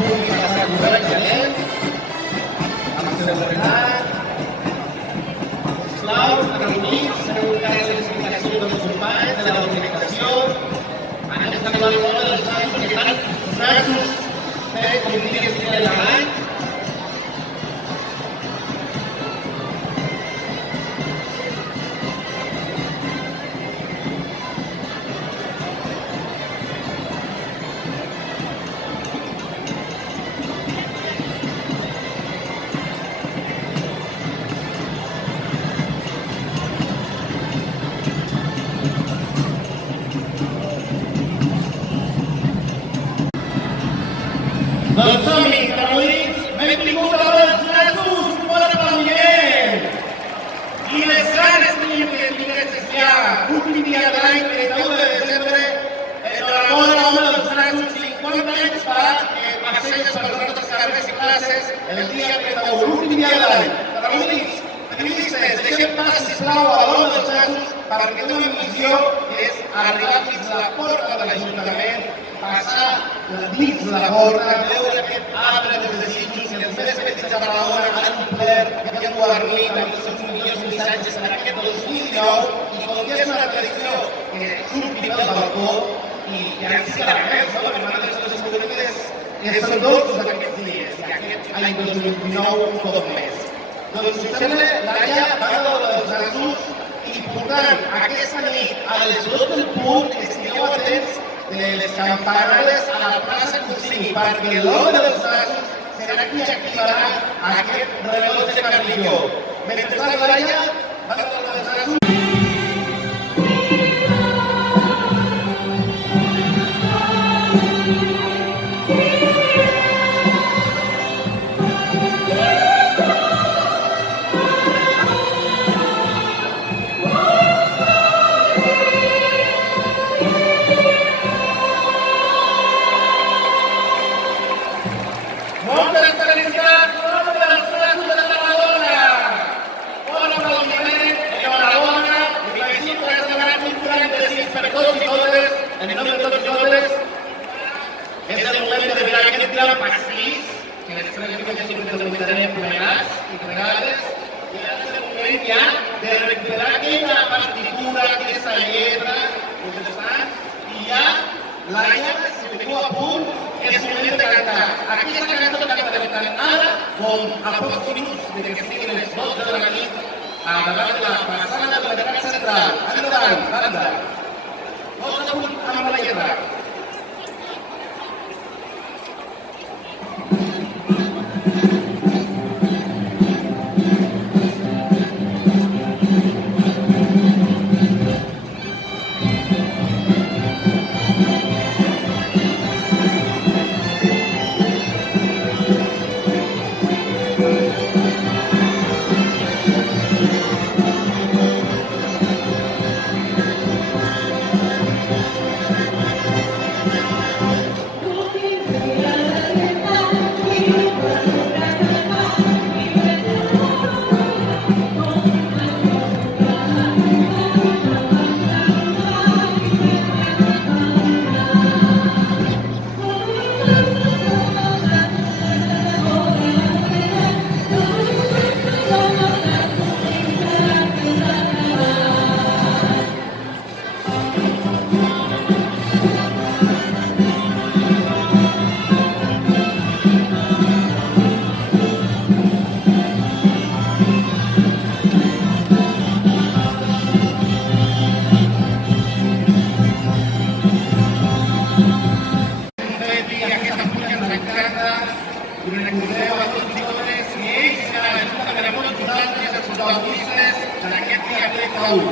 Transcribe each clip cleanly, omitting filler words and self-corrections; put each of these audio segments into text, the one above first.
pugui passar correctament, amb seguretat. Sisplau, reunits, sabeu que és l'explicació dels companys de l'autorització. Ara estan a l'hora dels anys que estan frasos com digues que era l'any. Doncs som-hi, carolins, benvingut a les Jesús, fora aplaudiment! I les ganes tenim que vinguessis ja, últim dia de l'any, 31 de desembre, enhorabona, home dels Jesús, 50 anys fa que passeges per les nostres carrers i classes el dia 31, l'últim dia de l'any. Carolins, periodistes, deixem pas, sisplau, a l'home dels Jesús perquè té una missió que és arribar fins a la porta de l'Ajuntament, passar dins la porta, veure aquest arbre dels desitjos que els més petits de Badalona han omplert i han guarnit amb els seus millors missatges en aquest 2019 i com que és una tradició que surti del balcó i ja sí la regrets, no? Perquè nosaltres les escobrites són dolços d'aquests dies i aquest any 2019 un cop més. Doncs, si us sembla, Laia, parla dels Jesús i portant aquesta nit a les 12 del punt estigueu atents de les campanades a la plaça Cursini, perquè l'home dels Jesús serà qui activarà aquest rellotge Carrilló. Mentrestant, Laia, parla dels Jesús. En nombre de tots nosaltres, és el moment de mirar aquest gran pastís, que després jo sempre te l'invitaré plegats i plegades, i ara és el moment ja de recuperar aquella partitura, aquesta lletra, i ja, Laia, si teniu a punt, és moment de cantar. Aquesta cançó que cantarem ara, com a pocs minuts de que siguin les 12 de la nit, davant de la façana del mercat central. Endavant, banda. Vamos a la guerra. Recordeu a tots i totes que ells seran juntament amb tots nosaltres els protagonistes d'aquest dia 31.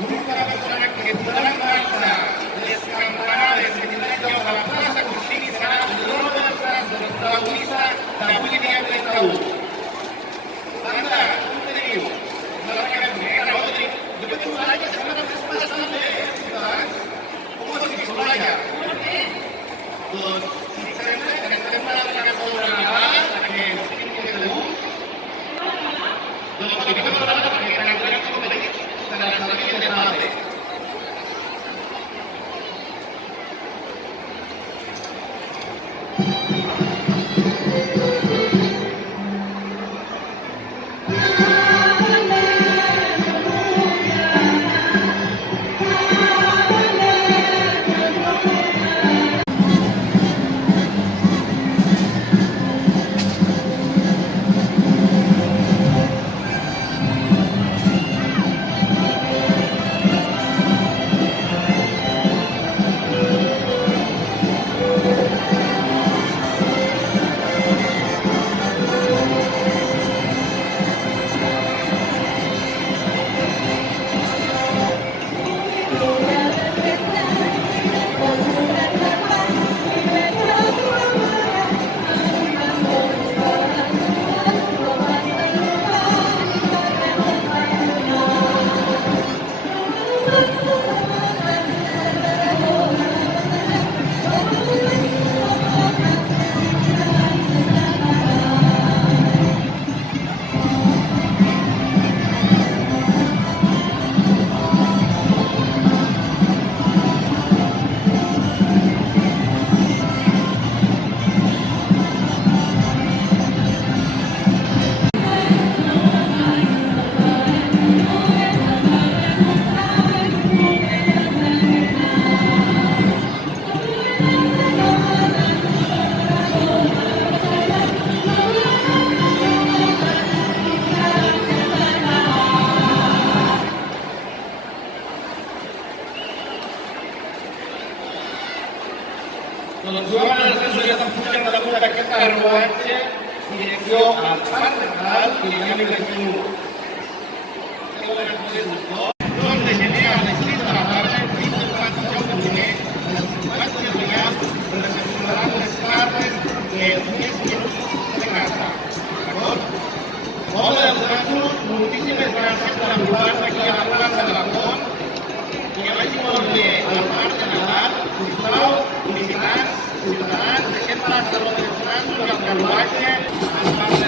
L'única persona que posarà en marxa les campanades que tindran lloc a la plaça Cursini serà l'home dels grans del protagonista d'avui dia 31. Anda, com teniu? No la cançó, no teniu. Jo penso que l'any sembla que es passa també, ciutadans. Com ho dius, Laia? Doncs, si et sembla, que estarem parlant de la cançó de la Nadal, la que ens tinc de gust. Doncs, que fem la Nadal perquè cantarem com petits de la família de Madre. Thank you. d'aquest carruatge direcció al Parc Central i ja m'hi regiu. 2 de gener a les 6 de la tarda, dins del Prat de Jaume I, els soldats de Rialp recepcionaran les cartes dels més minuts de casa. D'acord? Hola dels Nassos, moltíssimes gràcies per arribar aquí a la plaça de la Font. Que vagi molt bé el Parc de Nadal. Sisplau, visitants, ciutadans, deixem pas de l'Ordre dels Nassos i el carruatge.